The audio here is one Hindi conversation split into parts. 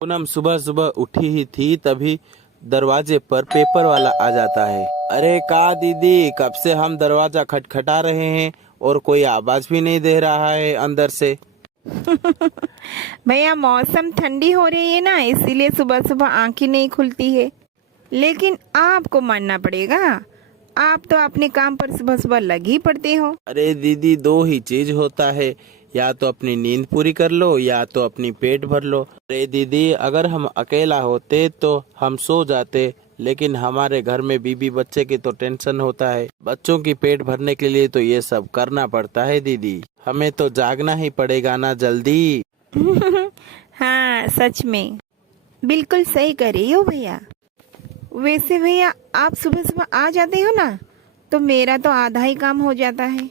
पूनम सुबह सुबह उठी ही थी तभी दरवाजे पर पेपर वाला आ जाता है। अरे का दीदी, कब से हम दरवाजा खटखटा रहे हैं और कोई आवाज भी नहीं दे रहा है अंदर से। भैया मौसम ठंडी हो रही है ना, इसीलिए सुबह सुबह आंखें नहीं खुलती है। लेकिन आपको मानना पड़ेगा, आप तो अपने काम पर सुबह सुबह लग ही पड़ते हो। अरे दीदी, दो ही चीज होता है, या तो अपनी नींद पूरी कर लो या तो अपनी पेट भर लो। अरे दीदी, अगर हम अकेला होते तो हम सो जाते, लेकिन हमारे घर में बीबी बच्चे की तो टेंशन होता है। बच्चों की पेट भरने के लिए तो ये सब करना पड़ता है दीदी। हमें तो जागना ही पड़ेगा ना जल्दी। हाँ सच में, बिल्कुल सही कह रही हो भैया। वैसे भैया आप सुबह सुबह आ जाते हो ना, तो मेरा तो आधा ही काम हो जाता है।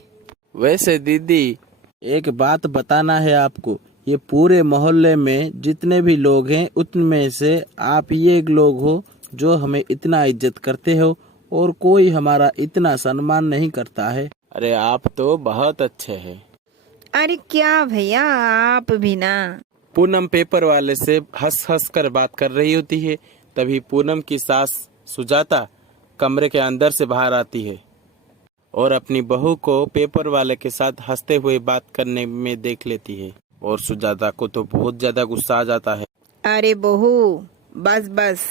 वैसे दीदी, एक बात बताना है आपको। ये पूरे मोहल्ले में जितने भी लोग हैं उनमें से आप ही एक लोग हो जो हमें इतना इज्जत करते हो, और कोई हमारा इतना सम्मान नहीं करता है। अरे आप तो बहुत अच्छे हैं। अरे क्या भैया, आप भी ना। पूनम पेपर वाले से हंस हंस कर बात कर रही होती है, तभी पूनम की सास सुजाता कमरे के अंदर से बाहर आती है और अपनी बहू को पेपर वाले के साथ हंसते हुए बात करने में देख लेती है, और सुजाता को तो बहुत ज्यादा गुस्सा आ जाता है। अरे बहू, बस बस,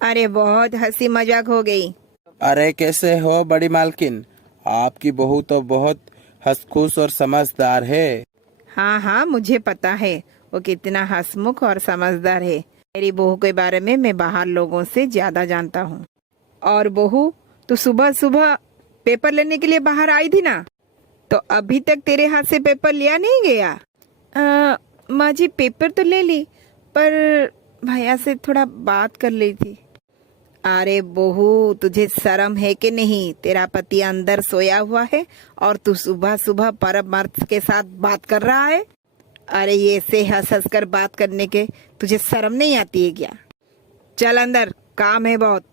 अरे बहुत हंसी मजाक हो गई। अरे कैसे हो बड़ी मालकिन, आपकी बहू तो बहुत हंसखुश और समझदार है। हाँ हाँ, मुझे पता है वो कितना हंसमुख और समझदार है। मेरी बहू के बारे में मैं बाहर लोगों से ज्यादा जानता हूँ। और बहू, तू सुबह सुबह पेपर लेने के लिए बाहर आई थी ना, तो अभी तक तेरे हाथ से पेपर लिया नहीं गया? माँ जी, पेपर तो ले ली, पर भैया से थोड़ा बात कर ली थी। अरे बहू, तुझे शर्म है कि नहीं? तेरा पति अंदर सोया हुआ है और तू सुबह सुबह परम मर्द के साथ बात कर रहा है। अरे ये ऐसे हंस हंस कर बात करने के तुझे शर्म नहीं आती है क्या? चल अंदर, काम है बहुत।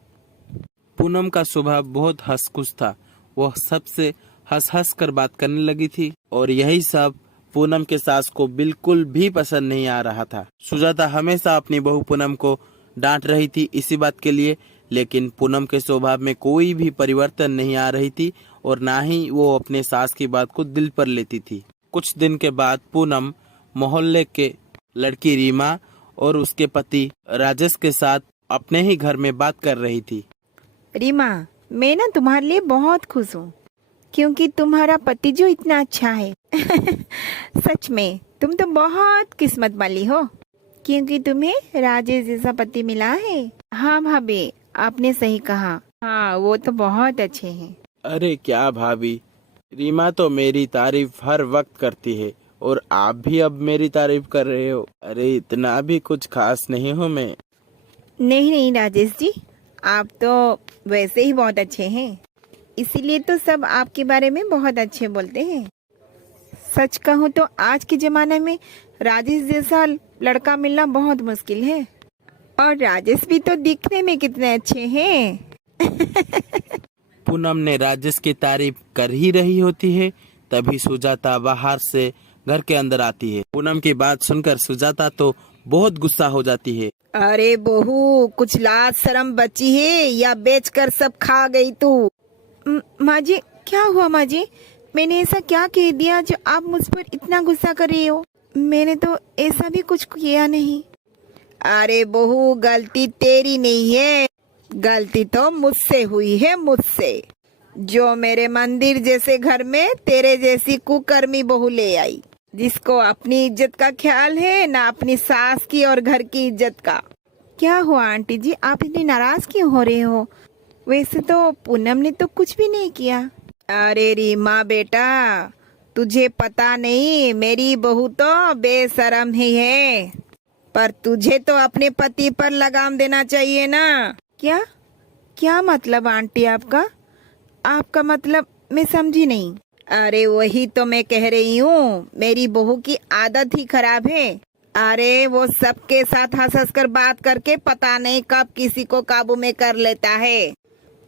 पूनम का स्वभाव बहुत हंसखुश था। वह सबसे हंस हंस कर बात करने लगी थी, और यही सब पूनम के सास को बिल्कुल भी पसंद नहीं आ रहा था। सुजाता हमेशा अपनी बहू पूनम को डांट रही थी इसी बात के लिए, लेकिन पूनम के स्वभाव में कोई भी परिवर्तन नहीं आ रही थी, और ना ही वो अपने सास की बात को दिल पर लेती थी। कुछ दिन के बाद पूनम मोहल्ले के लड़की रीमा और उसके पति राजेश के साथ अपने ही घर में बात कर रही थी। रीमा, मैं ना तुम्हारे लिए बहुत खुश हूँ, क्योंकि तुम्हारा पति जो इतना अच्छा है। सच में तुम तो बहुत किस्मत वाली हो, क्योंकि तुम्हें राजेश जैसा पति मिला है। हाँ भाभी, आपने सही कहा। हाँ, वो तो बहुत अच्छे हैं। अरे क्या भाभी, रीमा तो मेरी तारीफ हर वक्त करती है, और आप भी अब मेरी तारीफ कर रहे हो। अरे इतना भी कुछ खास नहीं हूँ मैं। नहीं नहीं राजेश जी, आप तो वैसे ही बहुत अच्छे हैं, इसीलिए तो सब आपके बारे में बहुत अच्छे बोलते हैं। सच कहूँ तो आज के जमाने में राजेश जैसा लड़का मिलना बहुत मुश्किल है। और राजेश भी तो दिखने में कितने अच्छे हैं। पूनम ने राजेश की तारीफ कर ही रही होती है, तभी सुजाता बाहर से घर के अंदर आती है। पूनम की बात सुनकर सुजाता तो बहुत गुस्सा हो जाती है। अरे बहू, कुछ लाज शर्म बची है या बेचकर सब खा गई तू? माँ जी, क्या हुआ माँ जी? मैंने ऐसा क्या कह दिया जो आप मुझ पर इतना गुस्सा कर रही हो? मैंने तो ऐसा भी कुछ किया नहीं। अरे बहू, गलती तेरी नहीं है, गलती तो मुझसे हुई है, मुझसे, जो मेरे मंदिर जैसे घर में तेरे जैसी कुकर्मी बहू ले आई, जिसको अपनी इज्जत का ख्याल है ना अपनी सास की और घर की इज्जत का। क्या हुआ आंटी जी, आप इतनी नाराज क्यों हो रहे हो? वैसे तो पूनम ने तो कुछ भी नहीं किया। अरे रीमा बेटा, तुझे पता नहीं, मेरी बहू तो बेशरम ही है, पर तुझे तो अपने पति पर लगाम देना चाहिए ना। क्या क्या मतलब आंटी आपका? आपका मतलब मैं समझी नहीं। अरे वही तो मैं कह रही हूँ, मेरी बहू की आदत ही खराब है। अरे वो सबके साथ हंस हंस कर बात करके पता नहीं कब किसी को काबू में कर लेता है।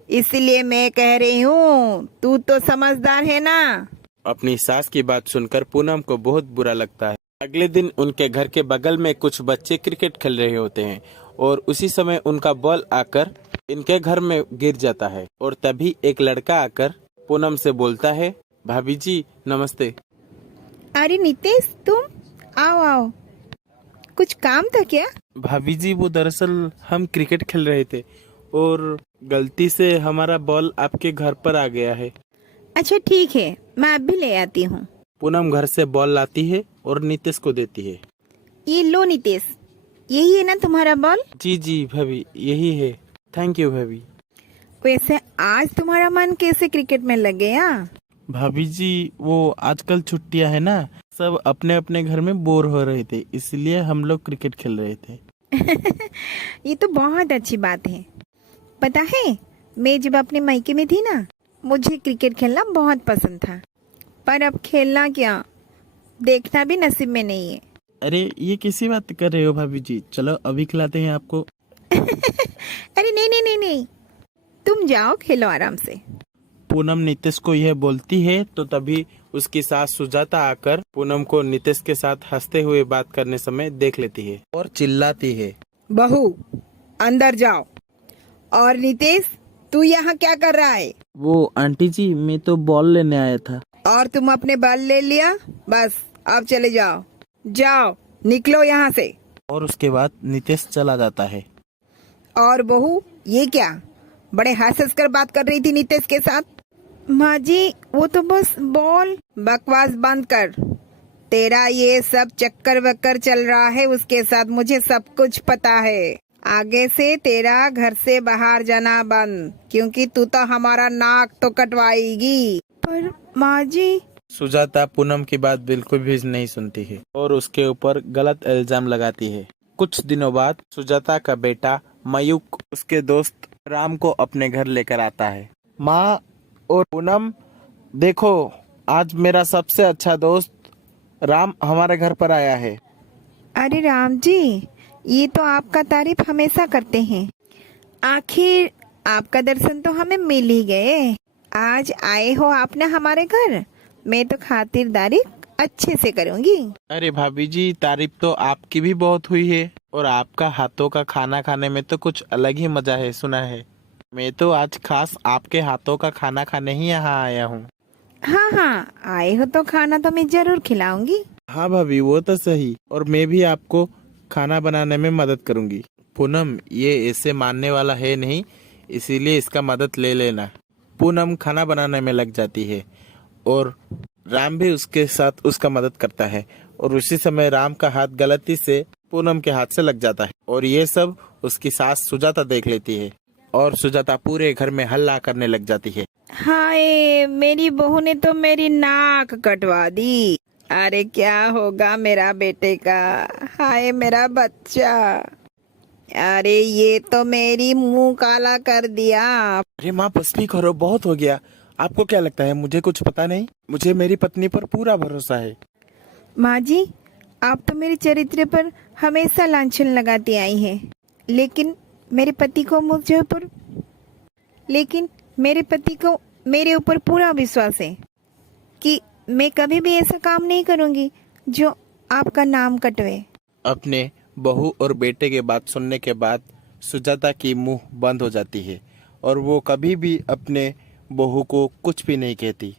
इसलिए मैं कह रही हूँ, तू तो समझदार है ना। अपनी सास की बात सुनकर पूनम को बहुत बुरा लगता है। अगले दिन उनके घर के बगल में कुछ बच्चे क्रिकेट खेल रहे होते हैं और उसी समय उनका बॉल आकर इनके घर में गिर जाता है और तभी एक लड़का आकर पूनम से बोलता है, भाभी जी नमस्ते। अरे नितेश, तुम आओ आओ, कुछ काम था क्या? भाभी जी वो दरअसल हम क्रिकेट खेल रहे थे और गलती से हमारा बॉल आपके घर पर आ गया है। अच्छा ठीक है, मैं अभी ले आती हूँ। पूनम घर से बॉल लाती है और नितेश को देती है। ये लो नितेश, यही है ना तुम्हारा बॉल? जी जी भाभी, यही है। थैंक यू भाभी। वैसे आज तुम्हारा मन कैसे क्रिकेट में लग गया? भाभी जी वो आजकल छुट्टियां है ना, सब अपने अपने घर में बोर हो रहे थे, इसलिए हम लोग क्रिकेट खेल रहे थे। ये तो बहुत अच्छी बात है। पता है, मैं जब अपने मायके में थी ना, मुझे क्रिकेट खेलना बहुत पसंद था, पर अब खेलना क्या, देखना भी नसीब में नहीं है। अरे ये कैसी बात कर रहे हो भाभी जी, चलो अभी खिलाते हैं आपको। अरे नहीं नहीं नहीं नहीं, तुम जाओ खेलो आराम से। पूनम नितेश को यह बोलती है तो तभी उसकी सास सुजाता आकर पूनम को नितेश के साथ हंसते हुए बात करने समय देख लेती है और चिल्लाती है, बहू अंदर जाओ। और नितेश, तू यहाँ क्या कर रहा है? वो आंटी जी मैं तो बॉल लेने आया था। और तुम अपने बॉल ले लिया? बस अब चले जाओ, जाओ निकलो यहाँ से। और उसके बाद नितेश चला जाता है। और बहू ये क्या, बड़े हंस कर बात कर रही थी नितेश के साथ? माँ जी वो तो बस बॉल। बकवास बंद कर, तेरा ये सब चक्कर वक्कर चल रहा है उसके साथ, मुझे सब कुछ पता है। आगे से तेरा घर से बाहर जाना बंद, क्योंकि तू तो हमारा नाक तो कटवाएगी। पर माँ जी। सुजाता पूनम की बात बिल्कुल भी नहीं सुनती है और उसके ऊपर गलत इल्जाम लगाती है। कुछ दिनों बाद सुजाता का बेटा मयूक उसके दोस्त राम को अपने घर लेकर आता है। माँ और पूनम, देखो आज मेरा सबसे अच्छा दोस्त राम हमारे घर पर आया है। अरे राम जी, ये तो आपका तारीफ हमेशा करते हैं। आखिर आपका दर्शन तो हमें मिल ही गए। आज आए हो आपने हमारे घर, मैं तो खातिरदारी अच्छे से करूंगी। अरे भाभी जी, तारीफ तो आपकी भी बहुत हुई है और आपका हाथों का खाना खाने में तो कुछ अलग ही मजा है, सुना है। मैं तो आज खास आपके हाथों का खाना खाने ही यहाँ आया हूँ। हाँ हाँ, आए हो तो खाना तो मैं जरूर खिलाऊंगी। हाँ भाभी वो तो सही, और मैं भी आपको खाना बनाने में मदद करूंगी। पूनम ये ऐसे मानने वाला है नहीं, इसीलिए इसका मदद ले लेना। पूनम खाना बनाने में लग जाती है और राम भी उसके साथ उसका मदद करता है और उसी समय राम का हाथ गलती से पूनम के हाथ से लग जाता है और ये सब उसकी सास सुजाता देख लेती है और सुजाता पूरे घर में हल्ला करने लग जाती है। हाय, मेरी बहू ने तो मेरी नाक कटवा दी। अरे क्या होगा मेरा बेटे का, हाय मेरा बच्चा। अरे ये तो मेरी मुंह काला कर दिया। अरे माँ बस भी करो, बहुत हो गया। आपको क्या लगता है मुझे कुछ पता नहीं? मुझे मेरी पत्नी पर पूरा भरोसा है। माँ जी, आप तो मेरे चरित्र पर हमेशा लांछन लगाती आई हैं, लेकिन मेरे पति को मेरे ऊपर पूरा विश्वास है कि मैं कभी भी ऐसा काम नहीं करूंगी जो आपका नाम कटवे। अपने बहू और बेटे के बात सुनने के बाद सुजाता की मुंह बंद हो जाती है और वो कभी भी अपने बहू को कुछ भी नहीं कहती।